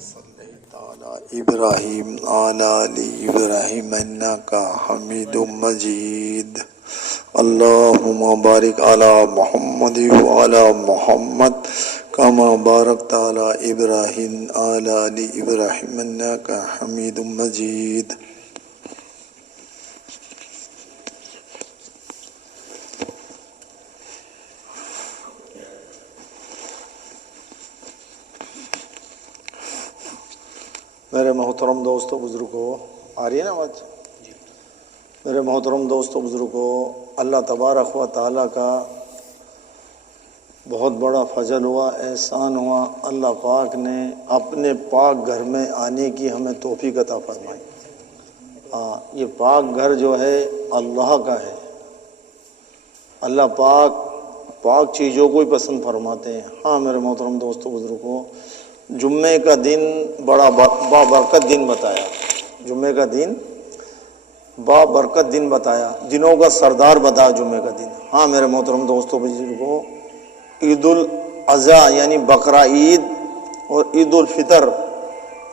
صلیت علی ابراہیم وعلی آل ابراہیم انک حمید مجید اللہم بارک علی محمد وعلی محمد کما بارکت علی ابراہیم وعلی آل ابراہیم انک حمید مجید۔ میرے محترم دوستو بزرگوں، آ رہی ہے نا آواز؟ میرے محترم دوستو بزرگوں، اللہ تبارک و تعالیٰ کا بہت بڑا فضل ہوا، احسان ہوا، اللہ پاک نے اپنے پاک گھر میں آنے کی ہمیں توفیق عطا فرمائی۔ یہ پاک گھر جو ہے اللہ کا ہے، اللہ پاک چیزوں کو ہی پسند فرماتے ہیں۔ ہاں میرے محترم دوستو بزرگوں، جمعے کا دن بڑا بابرکت دن بتایا، جمعے کا دن بابرکت دن بتایا، دنوں کا سردار بتایا جمعے کا دن۔ ہاں میرے محترم دوستو بزرگوں، عید الاضحیٰ یعنی بقرہ عید اور عید الفطر،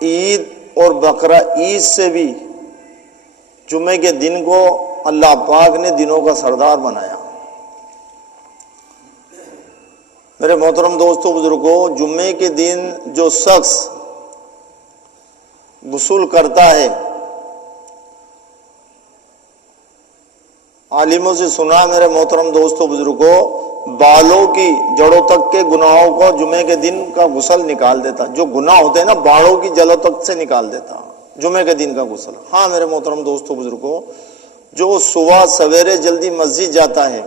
عید اور بقرہ عید سے بھی جمعے کے دن کو اللہ پاک نے دنوں کا سردار بنایا۔ میرے محترم دوستو بزرگوں، جمعے کے دن جو شخص غسل کرتا ہے، عالموں سے سنا میرے محترم دوستو بزرگوں، بالوں کی جڑوں تک کے گناہوں کو جمعے کے دن کا غسل نکال دیتا، جو گناہ ہوتے ہیں نا بالوں کی جڑوں تک سے نکال دیتا جمعے کے دن کا غسل۔ ہاں میرے محترم دوستو بزرگوں، جو صبح سویرے جلدی مسجد جاتا ہے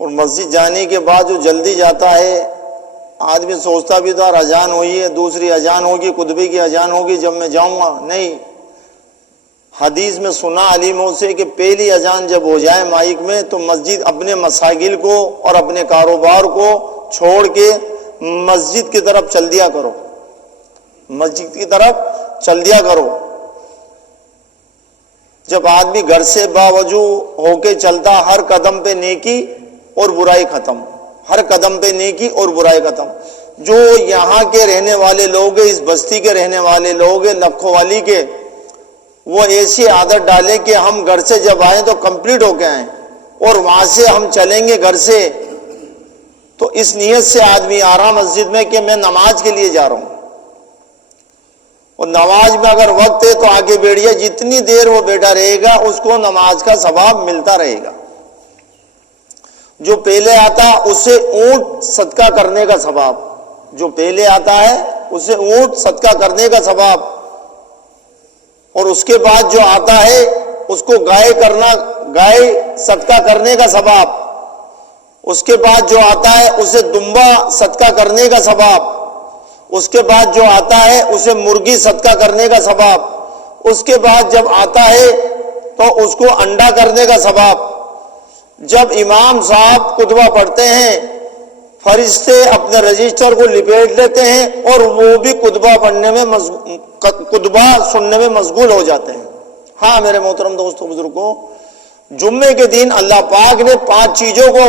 اور مسجد جانے کے بعد جو جلدی جاتا ہے، آدمی سوچتا بھی تھا اذان ہوئی ہے، دوسری اذان ہوگی، خطبے کی اذان ہوگی، جب میں جاؤں گا، نہیں، حدیث میں سنا علیموں سے کہ پہلی اذان جب ہو جائے مائک میں تو مسجد اپنے مساگل کو اور اپنے کاروبار کو چھوڑ کے مسجد کی طرف چل دیا کرو، مسجد کی طرف چل دیا کرو۔ جب آدمی گھر سے باوجو ہو کے چلتا، ہر قدم پہ نیکی اور برائی ختم، ہر قدم پہ نیکی اور برائی ختم۔ جو یہاں کے رہنے والے لوگ ہیں، اس بستی کے رہنے والے لوگ ہیں لکھوں والی کے، وہ ایسی عادت ڈالیں کہ ہم گھر سے جب آئیں تو کمپلیٹ ہو کے آئیں، اور وہاں سے ہم چلیں گے گھر سے تو اس نیت سے آدمی آ رہا مسجد میں کہ میں نماز کے لیے جا رہا ہوں، اور نماز میں اگر وقت ہے تو آگے بیٹھ جائے، جتنی دیر وہ بیٹھا رہے گا اس کو نماز کا ثواب ملتا رہے گا۔ جو پہلے آتا اسے اونٹ صدقہ کرنے کا ثواب، جو پہلے آتا ہے اسے اونٹ صدقہ کرنے کا ثواب، اور اس کے بعد جو آتا ہے اس کو گائے صدقہ کرنے کا ثواب، اس کے بعد جو آتا ہے اسے دمبا صدقہ کرنے کا ثواب، اس کے بعد جو آتا ہے اسے مرغی صدقہ کرنے کا ثواب، اس کے بعد جب آتا ہے تو اس کو انڈا کرنے کا ثواب۔ جب امام صاحب خطبہ پڑھتے ہیں، فرشتے اپنے رجسٹر کو لپیٹ لیتے ہیں اور وہ بھی خطبہ سننے میں مشغول ہو جاتے ہیں۔ ہاں میرے محترم دوستو بزرگوں، جمعے کے دن اللہ پاک نے 5 چیزوں کو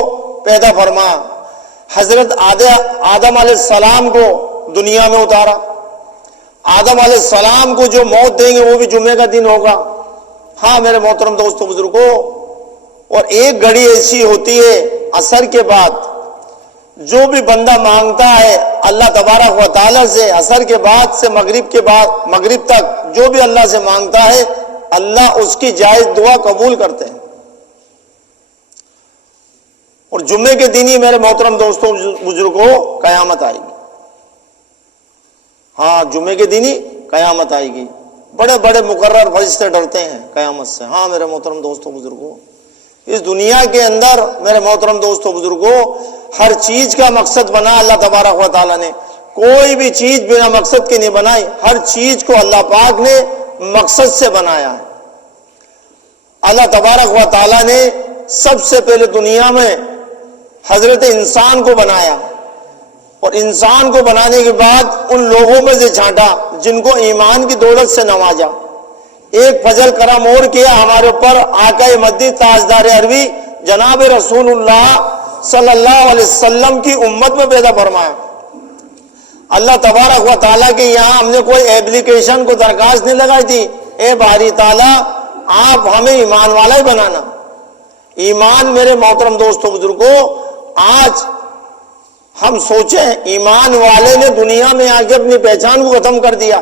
پیدا فرمایا۔ حضرت آدم علیہ السلام کو دنیا میں اتارا، آدم علیہ السلام کو جو موت دیں گے وہ بھی جمعے کا دن ہوگا۔ ہاں میرے محترم دوستو بزرگوں، اور ایک گھڑی ایسی ہوتی ہے عصر کے بعد، جو بھی بندہ مانگتا ہے اللہ تبارک و تعالیٰ سے عصر کے بعد سے مغرب تک جو بھی اللہ سے مانگتا ہے، اللہ اس کی جائز دعا قبول کرتے ہیں۔ اور جمعے کے دن ہی میرے محترم دوستوں بزرگوں قیامت آئے گی۔ ہاں جمعے کے دن ہی قیامت آئے گی، بڑے بڑے مقرر فرشتے ڈرتے ہیں قیامت سے۔ ہاں میرے محترم دوستوں بزرگوں، اس دنیا کے اندر میرے محترم دوستوں بزرگوں ہر چیز کا مقصد بنا اللہ تبارک و تعالیٰ نے، کوئی بھی چیز بنا مقصد کے نہیں بنائی، ہر چیز کو اللہ پاک نے مقصد سے بنایا ہے۔ اللہ تبارک و تعالیٰ نے سب سے پہلے دنیا میں حضرت انسان کو بنایا، اور انسان کو بنانے کے بعد ان لوگوں میں سے چھانٹا جن کو ایمان کی دولت سے نوازا۔ ایک فضل کرم اور کیا ہمارے اوپر، آقا مدی تاجدار عربی جناب رسول اللہ صلی اللہ علیہ وسلم کی امت میں پیدا فرمایا۔ اللہ تبارک و تعالیٰ کے یہاں ہم نے کوئی ایپلیکیشن کو درخواست نہیں لگائی تھی، اے باری تعالیٰ آپ ہمیں ایمان والا ہی بنانا۔ ایمان میرے محترم دوستوں بزرگوں، آج ہم سوچیں ایمان والے نے دنیا میں آ کے اپنی پہچان کو ختم کر دیا۔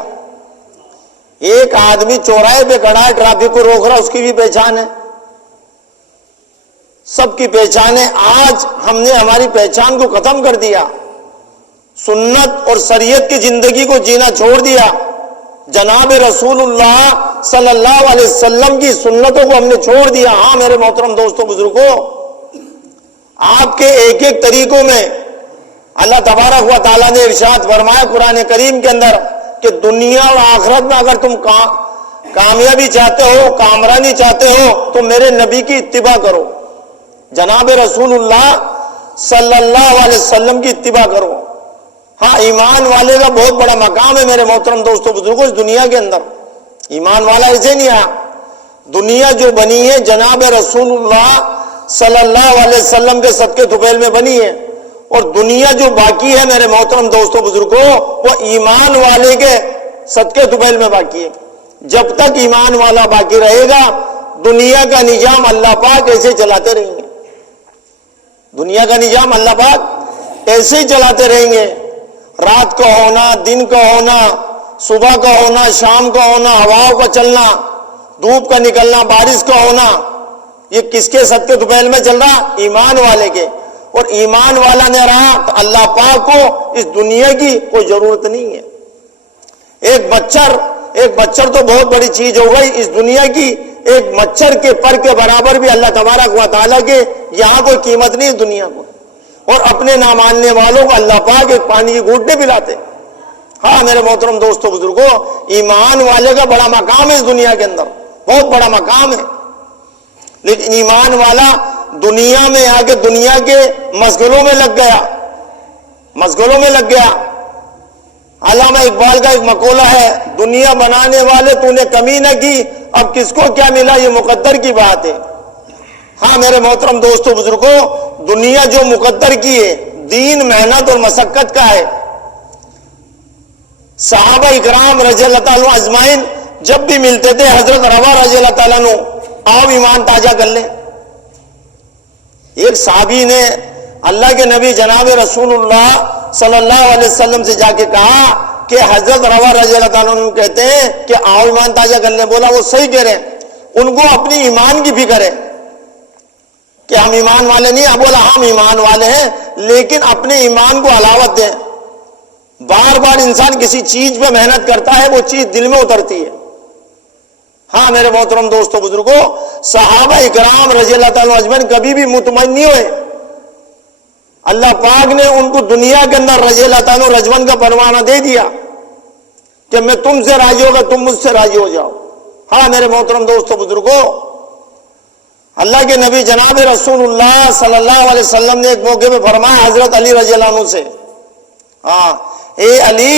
ایک آدمی چوراہے پہ کھڑا ہے، ٹریفک کو روک رہا، اس کی بھی پہچان ہے، سب کی پہچان ہے۔ آج ہم نے ہماری پہچان کو ختم کر دیا، سنت اور شریعت کی زندگی کو جینا چھوڑ دیا، جناب رسول اللہ صلی اللہ علیہ وسلم کی سنتوں کو ہم نے چھوڑ دیا۔ ہاں میرے محترم دوستوں بزرگوں، آپ کے ایک ایک طریقوں میں اللہ تبارک و تعالیٰ نے ارشاد فرمایا قرآن کریم کے اندر کہ دنیا اور آخرت میں اگر تم کامیابی چاہتے ہو، کامرانی چاہتے ہو، تو میرے نبی کی اتباع کرو، جناب رسول اللہ صلی اللہ علیہ وسلم کی اتباع کرو۔ ہاں ایمان والے کا بہت بڑا مقام ہے میرے محترم دوستوں بزرگوں اس دنیا کے اندر۔ ایمان والا ایسے نہیں آیا، دنیا جو بنی ہے جناب رسول اللہ صلی اللہ علیہ وسلم کے صدقے طفیل میں بنی ہے، اور دنیا جو باقی ہے میرے محترم دوستوں بزرگوں وہ ایمان والے کے صدقے طفیل میں باقی ہے۔ جب تک ایمان والا باقی رہے گا دنیا کا نظام اللہ پاک ایسے چلاتے رہیں گے، دنیا کا نظام اللہ پاک ایسے ہی چلاتے رہیں گے۔ رات کا ہونا، دن کا ہونا، صبح کا ہونا، شام کا ہونا، ہواؤں کا چلنا، دھوپ کا نکلنا، بارش کا ہونا، یہ کس کے صدقے طفیل میں چل رہا؟ ایمان والے کے۔ اور ایمان والا نے رہا تو اللہ پاک کو اس دنیا کی کوئی ضرورت نہیں ہے۔ ایک مچھر تو بہت بڑی چیز ہو گئی اس دنیا کی، ایک مچھر کے پر کے برابر بھی اللہ تبارک و تعالیٰ کے یہاں کوئی قیمت نہیں اس دنیا کو۔ اور اپنے نہ ماننے والوں کو اللہ پاک ایک پانی کی گھونٹ پلاتے۔ ہاں میرے محترم دوستوں بزرگوں، ایمان والے کا بڑا مقام ہے اس دنیا کے اندر، بہت بڑا مقام ہے۔ لیکن ایمان والا دنیا میں آ کے دنیا کے مشغلوں میں لگ گیا۔ علامہ اقبال کا ایک مقولہ ہے، دنیا بنانے والے تو نے کمی نہ کی، اب کس کو کیا ملا یہ مقدر کی بات ہے۔ ہاں میرے محترم دوستوں بزرگوں، دنیا جو مقدر کی ہے، دین محنت اور مشقت کا ہے۔ صحابہ اکرام رضی اللہ تعالیٰ اجمعین جب بھی ملتے تھے حضرت روا رضی اللہ تعالیٰ عنہ، آؤ ایمان تازہ کر لیں۔ ایک صحابی نے اللہ کے نبی جناب رسول اللہ صلی اللہ علیہ وسلم سے جا کے کہا کہ حضرت روا رضی اللہ تعالیٰ عنہ کہتے ہیں کہ آؤ ایمان تازہ کر لیں۔ بولا وہ صحیح کہہ رہے ہیں، ان کو اپنی ایمان کی فکر ہے کہ ہم ایمان والے نہیں ہیں۔ بولا ہم ایمان والے ہیں لیکن اپنے ایمان کو علاوت دیں۔ بار بار انسان کسی چیز پہ محنت کرتا ہے، وہ چیز دل میں اترتی ہے۔ ہاں میرے محترم دوستوں بزرگوں، صحابہ اکرام رضی اللہ تعالیٰ اجمعین کبھی بھی مطمئن نہیں ہوئے۔ اللہ پاک نے ان کو دنیا کے اندر رضی اللہ تعالیٰ رضوان کا پروانہ دے دیا کہ میں تم سے راضی ہوگا، تم مجھ سے راضی ہو جاؤ۔ ہاں میرے محترم دوستوں بزرگوں، اللہ کے نبی جناب رسول اللہ صلی اللہ علیہ وسلم نے ایک موقع پہ فرمایا حضرت علی رضی اللہ عنہ سے، ہاں اے علی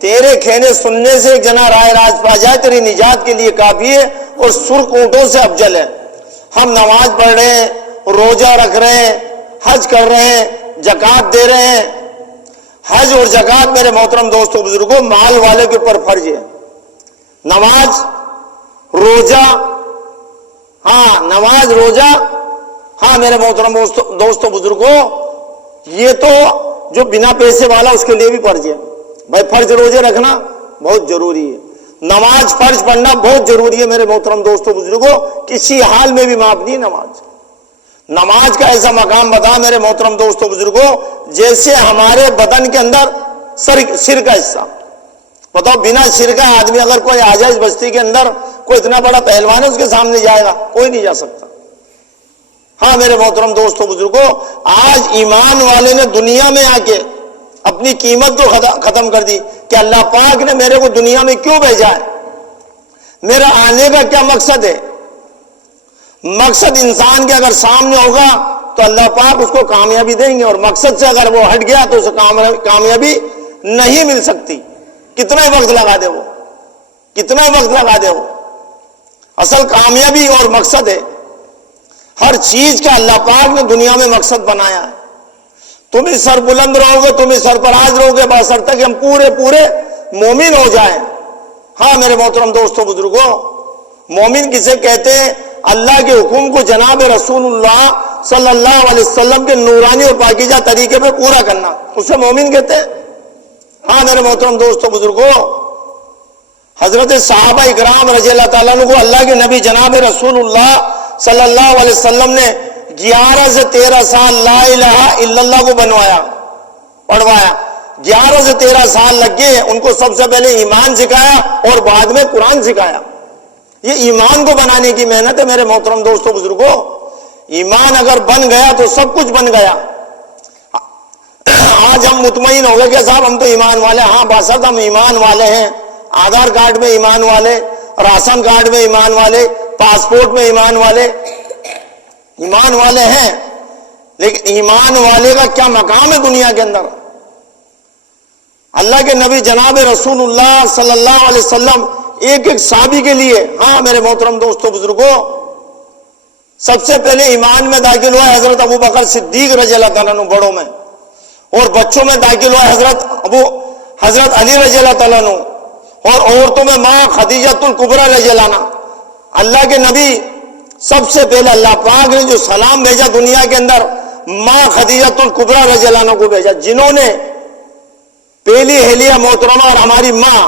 تیرے کہنے سننے سے ایک جنا رائے راج پا جائے تیری نجات کے لیے کافی ہے، اور سرخ اونٹوں سے افضل ہے۔ ہم نماز پڑھ رہے ہیں، روزہ رکھ رہے ہیں، حج کر رہے ہیں، زکوٰۃ دے رہے ہیں۔ حج اور زکوٰۃ میرے محترم دوستوں بزرگوں مال والے کے اوپر فرض ہے۔ نماز روزہ، ہاں نماز روزہ، ہاں میرے محترم دوستوں بزرگوں یہ تو جو بنا پیسے والا اس کے لیے بھی فرض ہے۔ بھائی فرض روزے رکھنا بہت ضروری ہے، نماز فرض پڑھنا بہت ضروری ہے میرے محترم دوستوں بزرگوں، کسی حال میں بھی معاف نہیں نماز کا ایسا مقام بتا میرے محترم دوستوں بزرگوں جیسے ہمارے بدن کے اندر سر کا حصہ۔ بتاؤ بنا سر کا آدمی اگر کوئی آ جائے اس بستی کے اندر، کوئی اتنا بڑا پہلوان ہے اس کے سامنے جائے گا؟ کوئی نہیں جا سکتا۔ ہاں میرے محترم دوستوں بزرگوں، آج ایمان والے نے دنیا میں آ کے اپنی قیمت کو ختم کر دی کہ اللہ پاک نے میرے کو دنیا میں کیوں بھیجا ہے، میرا آنے کا کیا مقصد ہے۔ مقصد انسان کے اگر سامنے ہوگا تو اللہ پاک اس کو کامیابی دیں گے، اور مقصد سے اگر وہ ہٹ گیا تو اسے کامیابی نہیں مل سکتی، کتنا وقت لگا دے وہ، کتنا وقت لگا دے وہ۔ اصل کامیابی اور مقصد ہے، ہر چیز کا اللہ پاک نے دنیا میں مقصد بنایا ہے۔ تم ہی سر بلند رہو گے، تم ہی سرفراز رہو گے، بشرطیکہ ہم پورے مومن ہو جائیں۔ ہاں میرے محترم دوستوں بزرگوں، مومن کسے کہتے ہیں؟ اللہ کے حکم کو جناب رسول اللہ صلی اللہ علیہ وسلم کے نورانی اور پاکیزہ طریقے پہ پورا کرنا، اسے مومن کہتے ہیں۔ ہاں میرے محترم دوستوں بزرگوں، حضرت صحابہ اکرام رضی اللہ تعالیٰ عنہ کو اللہ کے نبی جناب رسول اللہ صلی اللہ علیہ وسلم نے 11 سے 13 سال لا الہ الا اللہ کو بنوایا، پڑھوایا۔ 11 سے 13 سال لگ گئے ان کو، سب سے پہلے ایمان سکھایا اور بعد میں قرآن سکھایا۔ یہ ایمان کو بنانے کی محنت ہے میرے محترم دوستوں بزرگوں۔ ایمان اگر بن گیا تو سب کچھ بن گیا۔ آج ہم مطمئن ہو گئے کہ صاحب ہم تو ایمان والے، ہاں باسط ہم ایمان والے ہیں، آدھار کارڈ میں ایمان والے، راشن کارڈ میں ایمان والے، پاسپورٹ میں ایمان والے، ایمان والے ہیں، لیکن ایمان والے کا کیا مقام ہے دنیا کے اندر؟ اللہ کے نبی جناب رسول اللہ صلی اللہ علیہ وسلم ایک ایک صحابی کے لیے، ہاں میرے محترم دوستوں بزرگوں، سب سے پہلے ایمان میں داخل ہوا حضرت ابو بکر صدیق رضی اللہ تعالیٰ عنہ بڑوں میں، اور بچوں میں داخل ہوا حضرت علی رضی اللہ تعالیٰ عنہ، اور عورتوں میں ماں خدیجہ الکبریٰ رضی اللہ عنہ۔ اللہ کے نبی سب سے پہلے اللہ پاک نے جو سلام بھیجا دنیا کے اندر، ماں خدیجہ الکبریٰ رضی اللہ عنہ کو بھیجا، جنہوں نے پہلی اہلیہ محترمہ اور ہماری ماں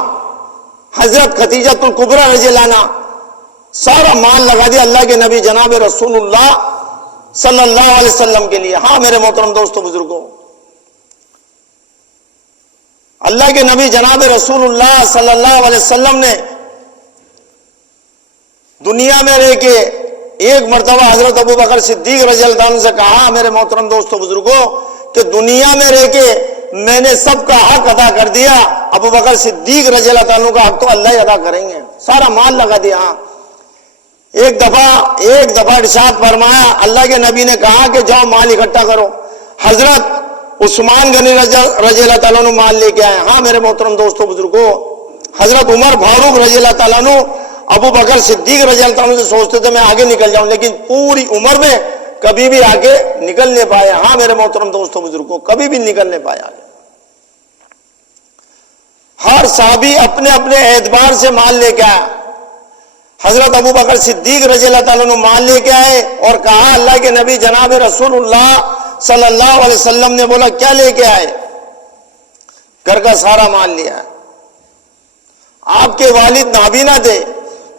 حضرت خدیجہ الکبریٰ رضی اللہ عنہ سارا مال لگا دیا اللہ کے نبی جناب رسول اللہ صلی اللہ علیہ وسلم کے لیے۔ ہاں میرے محترم دوستوں بزرگوں، اللہ کے نبی جناب رسول اللہ صلی اللہ علیہ وسلم نے دنیا میں رہ کے ایک مرتبہ حضرت ابو بکر صدیق رضی اللہ عنہ سے کہا، میرے محترم دوستوں بزرگوں، کہ دنیا میں رہ کے میں نے سب کا حق ادا کر دیا، ابو بکر صدیق رضی اللہ عنہ کا حق تو اللہ ہی ادا کریں گے، سارا مال لگا دیا۔ ہاں ایک دفعہ ارشاد فرمایا، اللہ کے نبی نے کہا کہ جاؤ مال اکٹھا کرو، حضرت عثمان غنی رضی اللہ تعالیٰ عنہ مال لے کے آئے۔ ہاں میرے محترم دوستوں بزرگوں، حضرت عمر فاروق رضی اللہ تعالیٰ عنہ ابو بکر صدیق رضی اللہ عنہ سے سوچتے تھے میں آگے نکل جاؤں، لیکن پوری عمر میں کبھی بھی آگے نکل نہیں پائے۔ ہاں میرے محترم دوستوں بزرگوں، کبھی بھی نکل نہیں پائے آگے۔ ہر صحابی اپنے اپنے اعتبار سے مال لے کے آیا۔ حضرت ابو بکر صدیق رضی اللہ تعالیٰ عنہ مال لے کے آئے اور کہا، اللہ کے نبی جناب رسول اللہ صلی اللہ علیہ وسلم نے بولا کیا لے کے آئے؟ گھر کا سارا مال لیا ہے۔ آپ کے والد نابینا تھے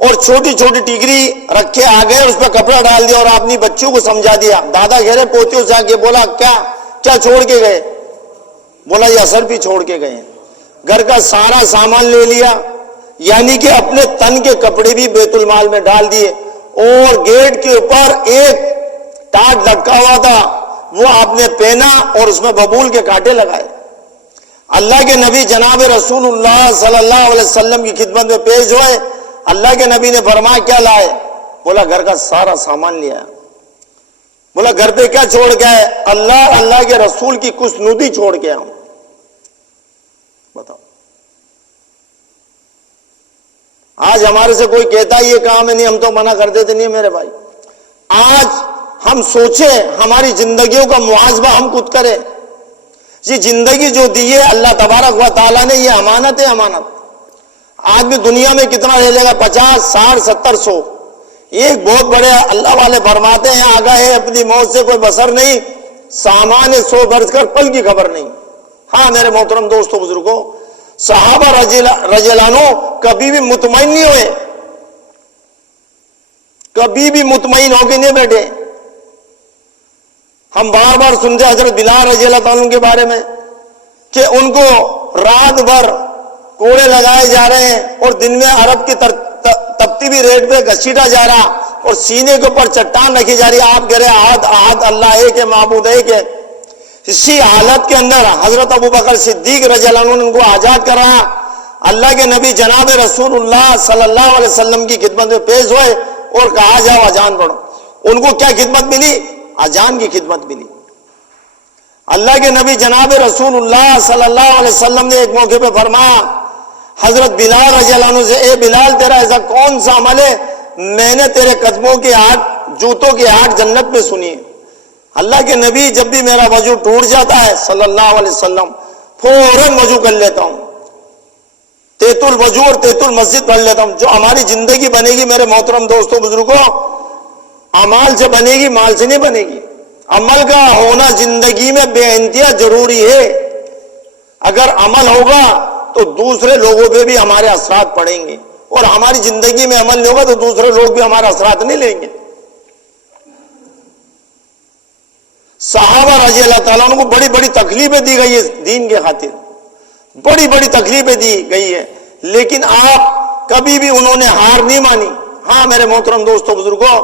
اور چھوٹی چھوٹی ٹیکری رکھے آ گئے، اس پہ کپڑا ڈال دیا اور اپنی بچوں کو سمجھا دیا۔ دادا گھیرے پوتیوں سے آ کے بولا کیا چھوڑ کے گئے؟ بولا یہ اثر بھی چھوڑ کے گئے۔ گھر کا سارا سامان لے لیا، یعنی کہ اپنے تن کے کپڑے بھی بیت المال میں ڈال دیے، اور گیٹ کے اوپر ایک ٹاٹ لٹکا ہوا تھا وہ آپ نے پہنا اور اس میں ببول کے کانٹے لگائے۔ اللہ کے نبی جناب رسول اللہ صلی اللہ علیہ وسلم کی خدمت میں پیش ہوئے۔ اللہ کے نبی نے فرمایا کیا لائے؟ بولا گھر کا سارا سامان لیا۔ بولا گھر پہ کیا چھوڑ کے آئے؟ اللہ کے رسول کی خوشنودی چھوڑ کے آؤں۔ بتاؤ، آج ہمارے سے کوئی کہتا ہے یہ کام ہے، نہیں ہم تو منع کر دیتے، نہیں میرے بھائی۔ آج ہم سوچیں، ہماری زندگیوں کا محاسبہ ہم خود کریں۔ یہ زندگی جو دی ہے اللہ تبارک و تعالیٰ نے، یہ امانت ہے، امانت۔ آدمی دنیا میں کتنا رہ لے گا؟ 50 60 70 100۔ ایک بہت بڑے اللہ والے فرماتے ہیں، آگاہ ہے اپنی موت سے کوئی بصر نہیں، سامان 100 برس کر پل کی خبر نہیں۔ ہاں میرے محترم دوستوں بزرگوں، صحابہ رضی اللہ عنہ کبھی بھی مطمئن نہیں ہوئے، کبھی بھی مطمئن ہو کے نہیں بیٹھے۔ ہم بار بار سنتے حضرت بلال رضی اللہ عنہ کے بارے میں کہ ان کو رات بھر کوڑے لگائے جا رہے ہیں اور دن میں عرب کی تپتی ہوئی ریت پہ گھسیٹا جا رہا اور سینے کے اوپر چٹان رکھی جا رہی۔ آپ کہہ رہے احد احد اللہ ایک ہے، معبود ایک ہے۔ اسی حالت کے اندر حضرت ابو بکر صدیق رضی اللہ عنہ نے ان کو آزاد کر رہا۔ اللہ کے نبی جناب رسول اللہ صلی اللہ علیہ وسلم کی خدمت میں پیش ہوئے اور کہا جاؤ اذان پڑھو۔ ان کو کیا خدمت ملی؟ اذان کی خدمت ملی۔ اللہ کے نبی جناب رسول اللہ صلی اللہ علیہ وسلم نے ایک موقع پہ فرمایا حضرت بلال رضی اللہ عنہ سے، اے بلال تیرا ایسا کون سا عمل ہے میں نے تیرے قدموں کے آٹھ جوتوں کے 8 جنت میں سنی ہے؟ اللہ کے نبی جب بھی میرا وضو ٹوٹ جاتا ہے صلی اللہ علیہ وسلم فوراً وضو کر لیتا ہوں، تیت الوضو اور تیت المسجد پڑھ لیتا ہوں۔ جو ہماری زندگی بنے گی میرے محترم دوستوں بزرگوں، اعمال سے بنے گی، مال سے نہیں بنے گی۔ عمل کا ہونا زندگی میں بے انتہا ضروری ہے۔ اگر عمل ہوگا تو دوسرے لوگوں پہ بھی ہمارے اثرات پڑیں گے، اور ہماری زندگی میں عمل نہیں ہوگا تو دوسرے لوگ بھی ہمارے اثرات نہیں لیں گے۔ صحابہ رضی اللہ تعالیٰ عنہ کو بڑی بڑی تکلیفیں دی گئی ہے دین کے خاطر، بڑی بڑی تکلیفیں دی گئی ہے، لیکن آپ کبھی بھی انہوں نے ہار نہیں مانی۔ ہاں میرے محترم دوستوں بزرگوں،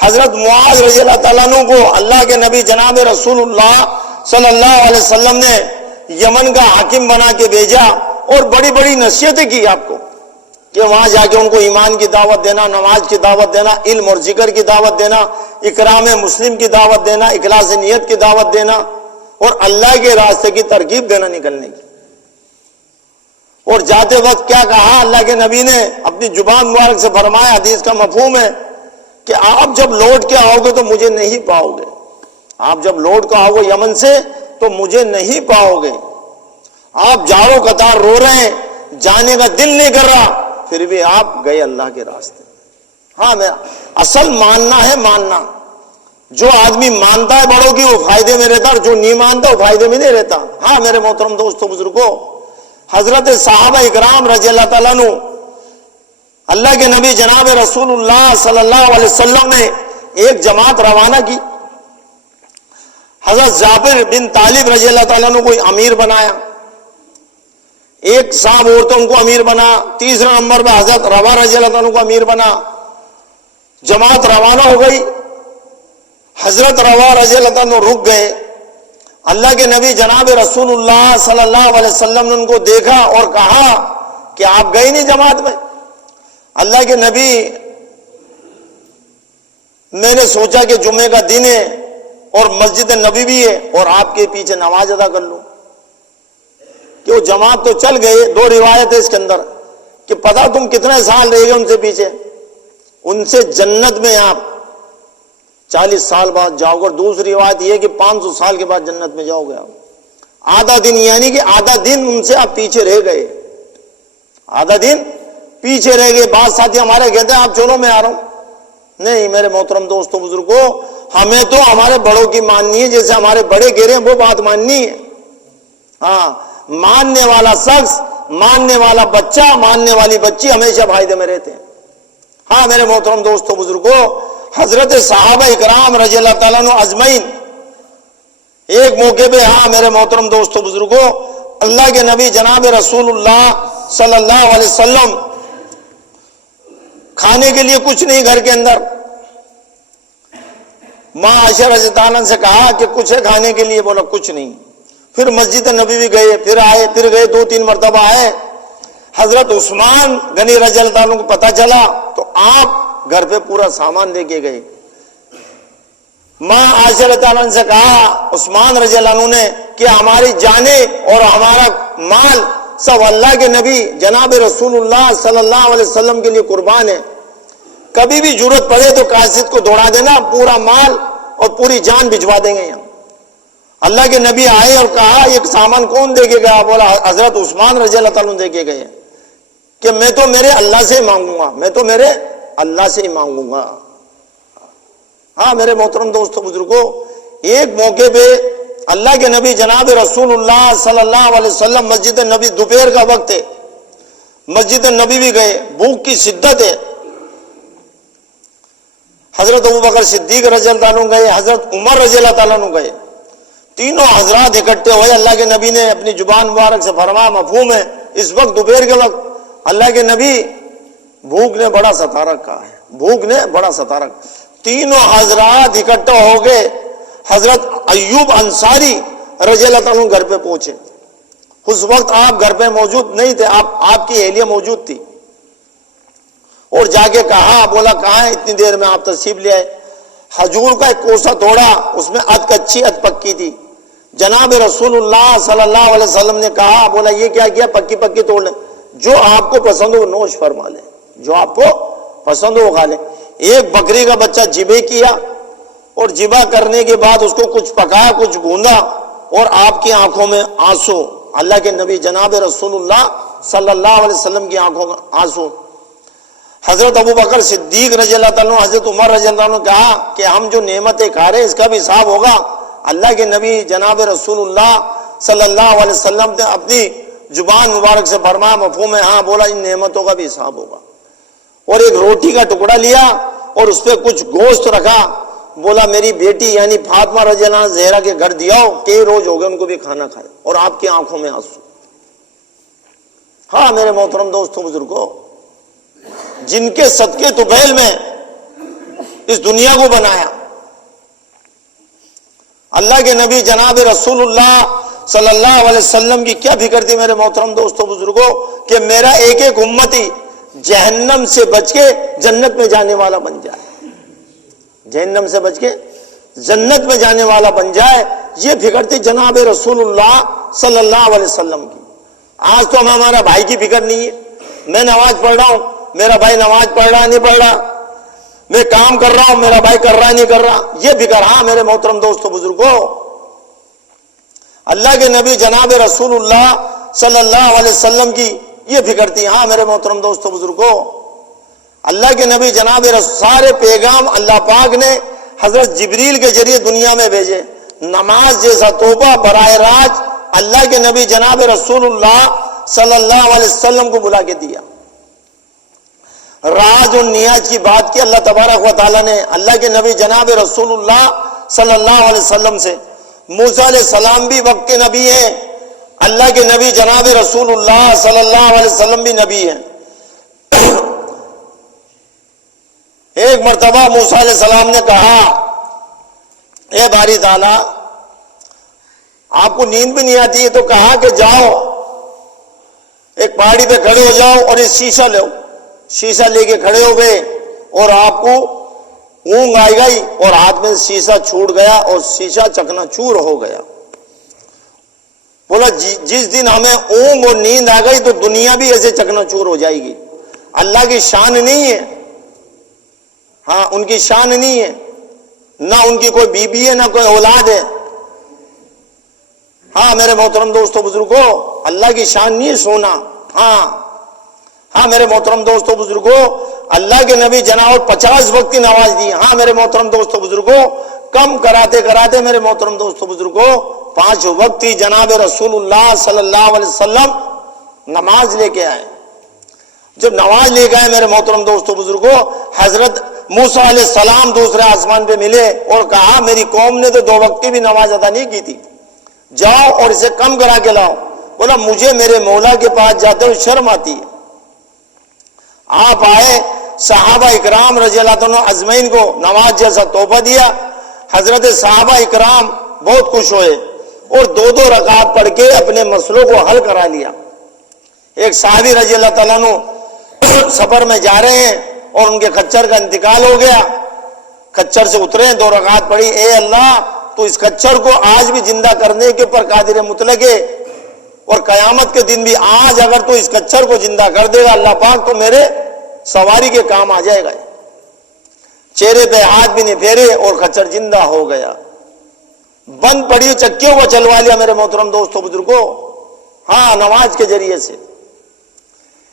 حضرت معاذ رضی اللہ تعالیٰ عنہ کو اللہ کے نبی جناب رسول اللہ صلی اللہ علیہ وسلم نے یمن کا حاکم بنا کے بھیجا، اور بڑی بڑی نصیحتیں کی آپ کو کہ وہاں جا کے ان کو ایمان کی دعوت دینا، نماز کی دعوت دینا، علم اور ذکر کی دعوت دینا، اکرام مسلم کی دعوت دینا، اخلاص نیت کی دعوت دینا، اور اللہ کے راستے کی ترغیب دینا نکلنے کی۔ اور جاتے وقت کیا کہا اللہ کے نبی نے؟ اپنی زبان مبارک سے فرمایا، حدیث کا مفہوم ہے کہ آپ جب لوٹ کے آؤ گے تو مجھے نہیں پاؤ گے، آپ جب لوٹ کے آؤ گے یمن سے تو مجھے نہیں پاؤ گے۔ آپ جاؤ قطار رو رہے ہیں، جانے کا دل نہیں کر رہا، پھر بھی آپ گئے اللہ کے راستے۔ ہاں میرا اصل ماننا ہے، ماننا۔ جو آدمی مانتا ہے بڑوں کی وہ فائدے میں رہتا، اور جو نہیں مانتا وہ فائدے میں نہیں رہتا۔ ہاں میرے محترم دوستوں بزرگوں، حضرت صحابہ اکرام رضی اللہ تعالیٰ عنہ اللہ کے نبی جناب رسول اللہ صلی اللہ علیہ وسلم نے ایک جماعت روانہ کی۔ حضرت جابر بن طالب رضی اللہ تعالیٰ عنہ کو امیر بنایا، ایک صاحب عورتوں کو امیر بنا، تیسرے نمبر پہ حضرت روا رضی اللہ عنہ کو امیر بنا۔ جماعت روانہ ہو گئی، حضرت روا رضی اللہ عنہ رک گئے۔ اللہ کے نبی جناب رسول اللہ صلی اللہ علیہ وسلم نے ان کو دیکھا اور کہا کہ آپ گئے نہیں جماعت میں؟ اللہ کے نبی، میں نے سوچا کہ جمعے کا دن ہے اور مسجد نبی بھی ہے اور آپ کے پیچھے نماز ادا کر لوں، کہ وہ جماعت تو چل گئے۔ دو روایت ہے اس کے اندر کہ پتہ تم کتنے سال رہے گے ان سے پیچھے، ان سے جنت میں آپ 40 سال بعد جاؤ گے، اور دوسری روایت یہ کہ 500 سال کے بعد جنت میں جاؤ گے آپ۔ آدھا دن، یعنی کہ آدھا دن ان سے آپ پیچھے رہ گئے، آدھا دن پیچھے رہ گئے۔ بعض ساتھی ہمارے کہتے ہیں آپ چلو میں آ رہا ہوں۔ نہیں میرے محترم دوستوں بزرگوں، ہمیں تو ہمارے بڑوں کی ماننی ہے، جیسے ہمارے بڑے کہہ رہے ہیں وہ بات ماننی ہے۔ ہاں، ماننے والا شخص، ماننے والا بچہ، ماننے والی بچی ہمیشہ فائدے میں رہتے ہیں۔ ہاں میرے محترم دوستوں بزرگوں، حضرت صحابہ اکرام رضی اللہ تعالیٰ عنہ اجمعین ایک موقع پہ، ہاں میرے محترم دوستوں بزرگوں، اللہ کے نبی جناب رسول اللہ صلی اللہ علیہ وسلم کھانے کے لیے کچھ نہیں گھر کے اندر۔ ماں عائشہ رضی اللہ عنہ سے کہا کہ کچھ ہے کھانے کے لیے؟ بولا کچھ نہیں۔ پھر مسجد نبی بھی گئے، پھر آئے، پھر گئے، 2-3 مرتبہ آئے۔ حضرت عثمان غنی رضی اللہ عنہ کو پتہ چلا تو آپ گھر پہ پورا سامان لے کے گئے۔ ماں عائشہ رضی اللہ عنہ سے کہا عثمان رضی اللہ عنہ نے کہ ہماری جانیں اور ہمارا مال سب اللہ کے نبی جناب رسول اللہ صلی اللہ علیہ وسلم کے لیے قربان ہے، کبھی بھی ضرورت پڑے تو قاصد کو دوڑا دینا، پورا مال اور پوری جان بھجوا دیں گے ہم۔ اللہ کے نبی آئے اور کہا یہ سامان کون دے کے گیا؟ بولا حضرت عثمان رضی اللہ تعالیٰ دے کے گئے کہ میں تو میرے اللہ سے مانگوں گا، میں تو میرے اللہ سے ہی مانگوں گا۔ ہاں میرے محترم دوستوں بزرگوں، ایک موقع پہ اللہ کے نبی جناب رسول اللہ صلی اللہ علیہ وسلم مسجد نبی، دوپہر کا وقت ہے، مسجد نبی بھی گئے، بھوک کی شدت ہے۔ حضرت ابوبکر صدیق رضی اللہ عنہ گئے، حضرت عمر رضی اللہ تعالیٰ عنہ گئے، تینوں حضرات اکٹھے ہوئے۔ اللہ کے نبی نے اپنی زبان مبارک سے فرمایا، مفہوم ہے اس وقت دوپہر کے وقت اللہ کے نبی بھوک نے بڑا ستا رکھا ہے، بھوک نے بڑا ستا رکھا۔ تینوں حضرات اکٹھا ہو گئے، حضرت ایوب انصاری رضی اللہ عنہ گھر پہ پہنچے۔ اس وقت آپ گھر پہ موجود نہیں تھے، آپ کی اہلیہ موجود تھی، اور جا کے کہا، بولا کہاں ہے؟ اتنی دیر میں آپ تشریف لے آئے۔ کھجور کا ایک کوسا توڑا، اس میں ادھ کچی ادھ پکی تھی۔ جناب رسول اللہ صلی اللہ علیہ وسلم نے کہا، بولا یہ کیا کیا؟ پکی پکی توڑ لیں، جو آپ کو پسند ہو نوش فرما لیں، جو آپ کو پسند ہو کھا لیں۔ ایک بکری کا بچہ ذبح کیا، اور ذبح کرنے کے بعد اس کو کچھ پکایا، کچھ بھونا، اور آپ کی آنکھوں میں آنسو، اللہ کے نبی جناب رسول اللہ صلی اللہ علیہ وسلم کی آنکھوں میں آنسو۔ حضرت ابو بکر صدیق رضی اللہ تعالیٰ عنہ، حضرت عمر رضی اللہ عنہ نے کہا کہ ہم جو نعمتیں کھا رہے ہیں اس کا بھی حساب ہوگا۔ اللہ کے نبی جناب رسول اللہ صلی اللہ علیہ وسلم نے اپنی زبان مبارک سے فرمایا، مفہوم ہے ہاں، بولا ان نعمتوں کا بھی حساب ہوگا۔ اور ایک روٹی کا ٹکڑا لیا اور اس پہ کچھ گوشت رکھا، بولا میری بیٹی یعنی فاطمہ رضی اللہ عنہ زہرا کے گھر دیا ہو، کئی روز ہو گئے ان کو بھی کھانا کھائے، اور آپ کی آنکھوں میں آنسو۔ ہاں میرے محترم دوستوں بزرگوں، جن کے صدقے طفیل میں اس دنیا کو بنایا، اللہ کے نبی جناب رسول اللہ صلی اللہ علیہ وسلم کی کیا فکر تھی میرے محترم دوستوں بزرگوں، کہ میرا ایک ایک امتی جہنم سے بچ کے جنت میں جانے والا بن جائے، جہنم سے بچ کے جنت میں جانے والا بن جائے، یہ فکر تھی جناب رسول اللہ صلی اللہ علیہ وسلم کی۔ آج تو ہمارا بھائی کی فکر نہیں ہے، میں نماز پڑھ رہا ہوں، میرا بھائی نماز پڑھ رہا نہیں پڑھ رہا، میں کام کر رہا ہوں، میرا بھائی کر رہا نہیں کر رہا، یہ فکر۔ ہاں میرے محترم دوستوں بزرگوں، اللہ کے نبی جناب رسول اللہ صلی اللہ علیہ وسلم کی یہ فکر تھی۔ ہاں میرے محترم دوستوں بزرگوں، اللہ کے نبی جناب سارے پیغام اللہ پاک نے حضرت جبریل کے ذریعے دنیا میں بھیجے۔ نماز جیسا تحفہ براہ راست اللہ کے نبی جناب رسول اللہ صلی اللہ علیہ وسلم کو بلا کے دیا۔ راز اور نیاز کی بات کی اللہ تبارک و تعالیٰ نے اللہ کے نبی جناب رسول اللہ صلی اللہ علیہ وسلم سے۔ موسیٰ علیہ السلام بھی وقت کے نبی ہیں، اللہ کے نبی جناب رسول اللہ صلی اللہ علیہ وسلم بھی نبی ہیں۔ ایک مرتبہ موسیٰ علیہ السلام نے کہا، اے باری تعالیٰ، آپ کو نیند بھی نہیں آتی ہے تو کہا کہ جاؤ ایک پہاڑی پہ کھڑے ہو جاؤ اور یہ شیشہ لو۔ شیشہ لے کے کھڑے ہو گئے اور آپ کو اونگ آئی گئی اور ہاتھ میں شیشہ چھوٹ گیا اور شیشہ چکنا چور ہو گیا۔ بولا جس دن ہمیں اونگ اور نیند آ گئی تو دنیا بھی ایسے چکنا چور ہو جائے گی۔ اللہ کی شان نہیں ہے، ہاں ان کی شان نہیں ہے، نہ ان کی کوئی بیوی ہے نہ کوئی اولاد ہے۔ ہاں میرے محترم دوستوں بزرگوں، اللہ کی شان نہیں ہے سونا۔ ہاں میرے محترم دوستوں بزرگوں، اللہ کے نبی جناب 50 وقت کی نماز دی۔ ہاں میرے محترم دوستوں بزرگوں، کم کراتے کراتے میرے محترم دوستوں بزرگوں 5 وقت کی جناب رسول اللہ صلی اللہ علیہ وسلم نماز لے کے آئے۔ جب نماز لے کے آئے میرے محترم دوستوں بزرگوں، حضرت موسیٰ علیہ السلام دوسرے آسمان پہ ملے اور کہا میری قوم نے تو 2 وقت کی بھی نماز ادا نہیں کی تھی، جاؤ اور اسے کم کرا کے لاؤ۔ بولا مجھے میرے مولا کے پاس جاتے ہوئے شرم آتی ہے۔ آپ آئے، صحابہ اکرام رضی اللہ عنہ اجمعین کو نماز جیسا تحفہ دیا۔ حضرت صحابہ اکرام بہت خوش ہوئے اور 2 رکعت پڑھ کے اپنے مسئلوں کو حل کرا لیا۔ ایک صحابی رضی اللہ تعالیٰ عنہ سفر میں جا رہے ہیں اور ان کے خچر کا انتقال ہو گیا، خچر سے اترے، 2 رکعت پڑھی، اے اللہ تو اس خچر کو آج بھی زندہ کرنے کے پر قادر مطلق ہے، اور قیامت کے دن بھی آج اگر تو اس خچر کو زندہ کر دے گا اللہ پاک تو میرے سواری کے کام آ جائے گا۔ چہرے پہ ہاتھ بھی نہیں پھیرے اور خچر زندہ ہو گیا۔ بند پڑی چکیوں کو چلوا لیا میرے محترم دوستوں بزرگوں، ہاں نماز کے ذریعے سے۔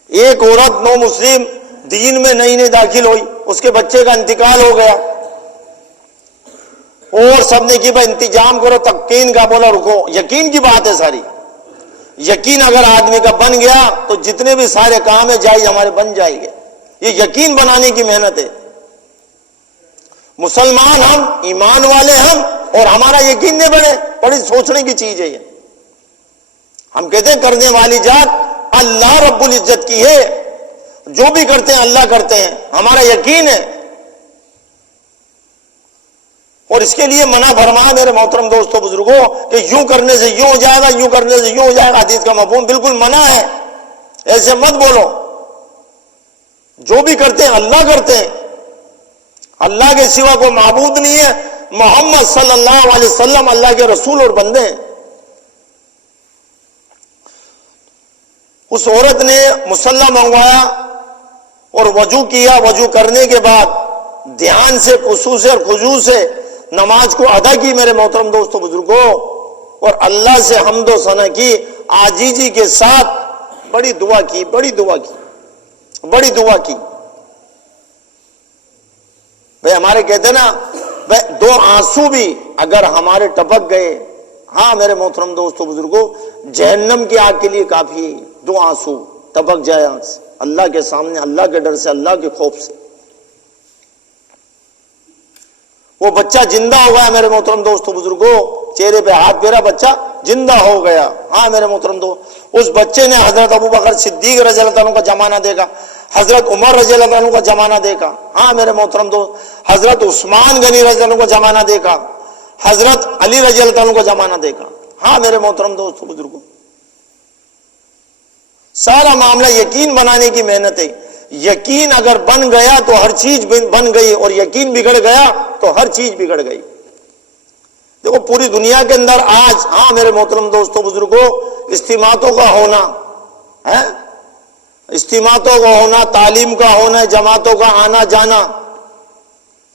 ایک عورت نو مسلم دین میں نئی داخل ہوئی، اس کے بچے کا انتقال ہو گیا اور سب نے کی بھائی انتظام کرو تقین کا، بولا رکو، یقین کی بات ہے ساری۔ یقین اگر آدمی کا بن گیا تو جتنے بھی سارے کام ہیں جائز ہمارے بن جائیں گے۔ یہ یقین بنانے کی محنت ہے۔ مسلمان ہم، ایمان والے ہم، اور ہمارا یقین نہیں بڑے، بڑی سوچنے کی چیز ہے یہ۔ ہم کہتے ہیں کرنے والی ذات اللہ رب العزت کی ہے، جو بھی کرتے ہیں اللہ کرتے ہیں، ہمارا یقین ہے۔ اور اس کے لیے منع فرمایا میرے محترم دوستوں بزرگوں کہ یوں کرنے سے یوں ہو جائے گا، یوں کرنے سے یوں ہو جائے گا، حدیث کا مفہوم بالکل منع ہے، ایسے مت بولو۔ جو بھی کرتے ہیں اللہ کرتے ہیں، اللہ کے سوا کوئی معبود نہیں ہے، محمد صلی اللہ علیہ وسلم اللہ کے رسول اور بندے ہیں۔ اس عورت نے مصلی منگوایا اور وضو کیا، وضو کرنے کے بعد دھیان سے، خشوع سے اور خضوع سے نماز کو ادا کی میرے محترم دوستوں بزرگوں، اور اللہ سے حمد و ثنا کی، عاجزی کے ساتھ بڑی دعا کی، بڑی دعا کی، بڑی دعا کی۔ بھائی ہمارے کہتے ہیں نا، دو آنسو بھی اگر ہمارے ٹپک گئے، ہاں میرے محترم دوستوں بزرگوں، جہنم کی آگ کے لیے کافی ہے، دو آنسو ٹپک جائے آنکھ سے، اللہ کے سامنے، اللہ کے ڈر سے، اللہ کے خوف سے۔ وہ بچہ زندہ ہو گیا میرے محترم دوستوں بزرگوں، چہرے پہ ہاتھ پھیرا، بچہ زندہ ہو گیا۔ ہاں میرے محترم دوست، اس بچے نے حضرت ابوبکر صدیق رضی اللہ عنہ کا زمانہ دیکھا، حضرت عمر رضی اللہ عنہ کا زمانہ دیکھا، ہاں میرے محترم دوست، حضرت عثمان غنی رضی اللہ عنہ کا زمانہ دیکھا، حضرت علی رضی اللہ عنہ کا زمانہ دیکھا۔ ہاں میرے محترم دوستوں بزرگوں، سارا معاملہ یقین بنانے کی محنت ہے۔ یقین اگر بن گیا تو ہر چیز بن گئی، اور یقین بگڑ گیا تو ہر چیز بگڑ گئی۔ دیکھو پوری دنیا کے اندر آج، ہاں میرے محترم دوستوں بزرگوں، اجتماعاتوں کا ہونا ہے، اجتماعاتوں کا ہونا، تعلیم کا ہونا، جماعتوں کا آنا جانا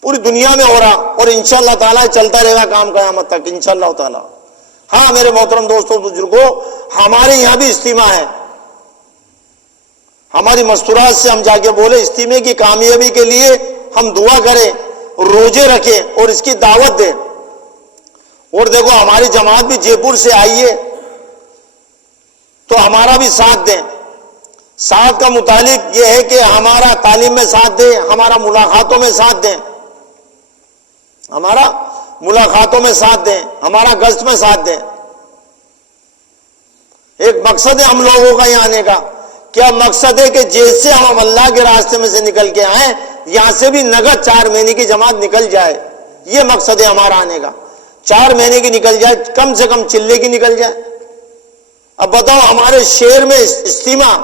پوری دنیا میں ہو رہا، اور انشاءاللہ تعالیٰ چلتا رہے گا کام قیامت تک انشاءاللہ تعالیٰ۔ ہاں میرے محترم دوستوں بزرگوں، ہمارے یہاں بھی اجتماع ہے، ہماری مستورات سے ہم جا کے بولے اجتماع کی کامیابی کے لیے ہم دعا کریں، روزے رکھیں اور اس کی دعوت دیں۔ اور دیکھو ہماری جماعت بھی جے پور سے آئی ہے، تو ہمارا بھی ساتھ دیں۔ ساتھ کا متعلق یہ ہے کہ ہمارا تعلیم میں ساتھ دیں، ہمارا ملاقاتوں میں ساتھ دیں، ہمارا ملاقاتوں میں ساتھ دیں، ہمارا گشت میں ساتھ دیں۔ ایک مقصد ہے ہم لوگوں کا یہاں آنے کا، کیا مقصد ہے کہ جیسے ہم اللہ کے راستے میں سے نکل کے آئیں، یہاں سے بھی نگد 4 مہینے کی جماعت نکل جائے، یہ مقصد ہے ہمارا آنے کا۔ 4 مہینے کی نکل جائے، کم سے کم چلے کی نکل جائے۔ اب بتاؤ ہمارے شہر میں اجتماع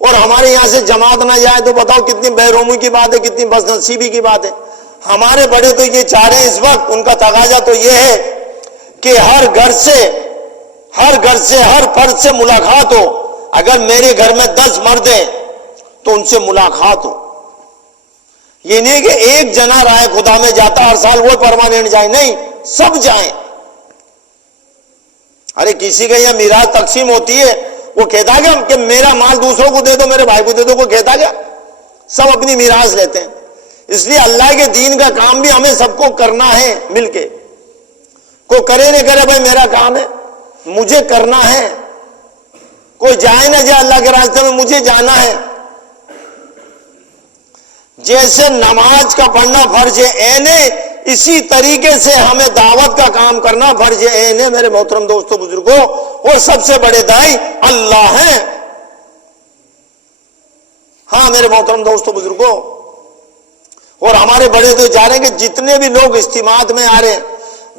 اور ہمارے یہاں سے جماعت نہ جائے تو بتاؤ کتنی بےرومی کی بات ہے، کتنی بد نصیبی کی بات ہے۔ ہمارے بڑے تو یہ چاہ رہے ہیں اس وقت، ان کا تقاضا تو یہ ہے کہ ہر گھر سے ہر فرد سے ملاقات ہو۔ اگر میرے گھر میں 10 مرد ہیں تو ان سے ملاقات ہو۔ یہ نہیں کہ ایک جنا رائے خدا میں جاتا ہر سال وہ پرماننٹ جائے، نہیں، سب جائیں۔ ارے کسی کے یہاں میراث تقسیم ہوتی ہے، وہ کہتا کیا کہ میرا مال دوسروں کو دے دو، میرے بھائی کو دے دو، وہ کہتا کیا؟ سب اپنی میراث لیتے ہیں۔ اس لیے اللہ کے دین کا کام بھی ہمیں سب کو کرنا ہے مل کے، کوئی کرے نہ کرے بھائی میرا کام ہے، مجھے کرنا ہے۔ کوئی جائے نہ جائے اللہ کے راستے میں، مجھے جانا ہے۔ جیسے نماز کا پڑھنا فرض عین ہے، اسی طریقے سے ہمیں دعوت کا کام کرنا فرض عین ہے میرے محترم دوستوں بزرگوں، اور سب سے بڑے دائی اللہ ہیں۔ ہاں میرے محترم دوستوں بزرگوں، اور ہمارے بڑے تو چاہ رہے ہیں کہ جتنے بھی لوگ اجتماعات میں آ رہے ہیں،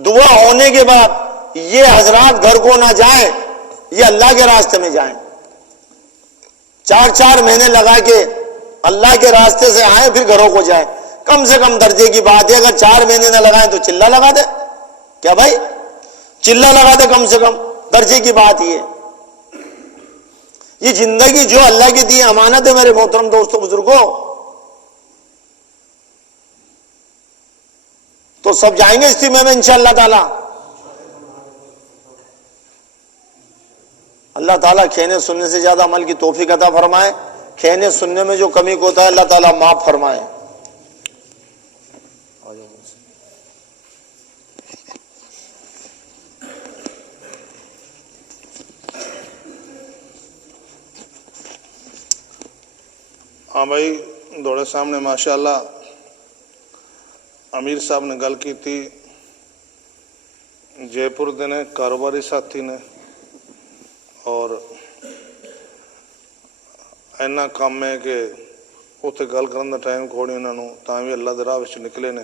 دعا ہونے کے بعد یہ حضرات گھر کو نہ جائیں، یہ اللہ کے راستے میں جائیں۔ 4 مہینے لگا کے اللہ کے راستے سے آئیں پھر گھروں کو جائیں۔ کم سے کم درجے کی بات ہے، اگر 4 مہینے نہ لگائیں تو چلہ لگا دے، کیا بھائی چلہ لگا دے، کم سے کم درجے کی بات یہ زندگی جو اللہ کی دی امانت ہے میرے محترم دوستوں بزرگوں، تو سب جائیں گے اجتماع میں انشاءاللہ تعالی۔ اللہ تعالیٰ کہنے سننے سے زیادہ عمل کی توفیق عطا فرمائے، کہنے سننے میں جو کمی کو ہوتا ہے اللہ تعالیٰ معاف فرمائے۔ ہاں بھائی، دوڑے سامنے ماشاءاللہ امیر صاحب نے گل کی تھی، جے پور دے نے کاروباری ساتھی نے، اور اینا کام ہے کہ اتنے گل کرنے کا ٹائم کوئی انہوں نے، تاں بھی اللہ دے راہ وچ نکلے نے۔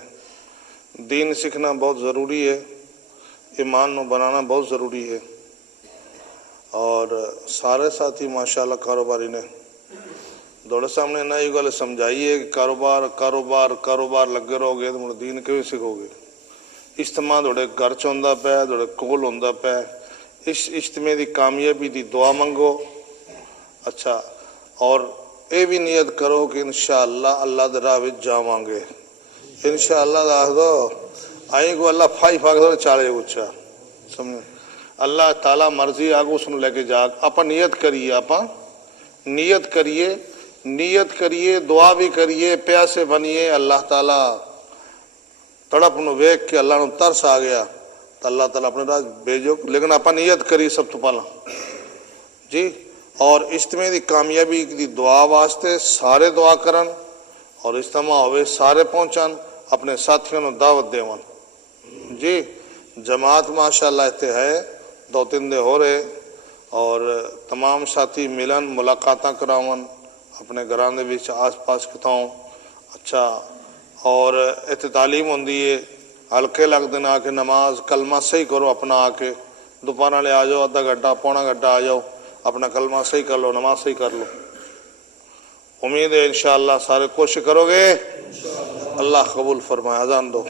دین سیکھنا بہت ضروری ہے، ایمان نو بنانا بہت ضروری ہے، اور سارے ساتھی ماشاءاللہ کاروباری نے دوڑے سامنے نہ یہ گل سمجھائی ہے کہ کاروبار لگے رہو گے تو دین کیوں سیکھو گے۔ اجتماع دوڑے گھر چ ہوندا پیا، دوڑے کول ہوندا پیا، اس اجتماع دی کامیابی دی دعا منگو۔ اچھا، اور اے بھی نیت کرو کہ انشاءاللہ اللہ دے راہ وچ جاواں گے، انشاءاللہ آکھ دو آئی کو اللہ فائی فاغ چالے اچھا سمجھ اللہ تعالیٰ مرضی آگو سن لے کے جاگ اپا نیت کریے دعا بھی کریے پیاسے بنیے اللہ تعالیٰ تڑپ نو ویک کے اللہ نو ترس آ گیا تو اللہ تعالیٰ اپنے راج بھیجو لیکن اپا نیت کری سب تو پہلا جی اور اجتماع دی کامیابی دی دعا واسطے سارے دعا کرن اور اجتماع ہوئے سارے پہنچن اپنے ساتھیوں نو دعوت دیون جی جماعت ماشاءاللہ اتنے ہے 2-3 دن ہو رہے اور تمام ساتھی ملن ملاقاتاں کراون اپنے گھران دے وچ آس پاس کتاؤں اچھا اور اتنے تعلیم ہوندی ہے ہلکے لگ دن آ کے نماز کلمہ صحیح کرو اپنا آ کے دوپہر لے آ جاؤ آدھا گھنٹہ پونا گھنٹہ آ جاؤ اپنا کلمہ صحیح کر لو نماز صحیح کر لو امید ہے انشاءاللہ سارے کوشش کرو گے اللہ قبول فرمائے اذان دو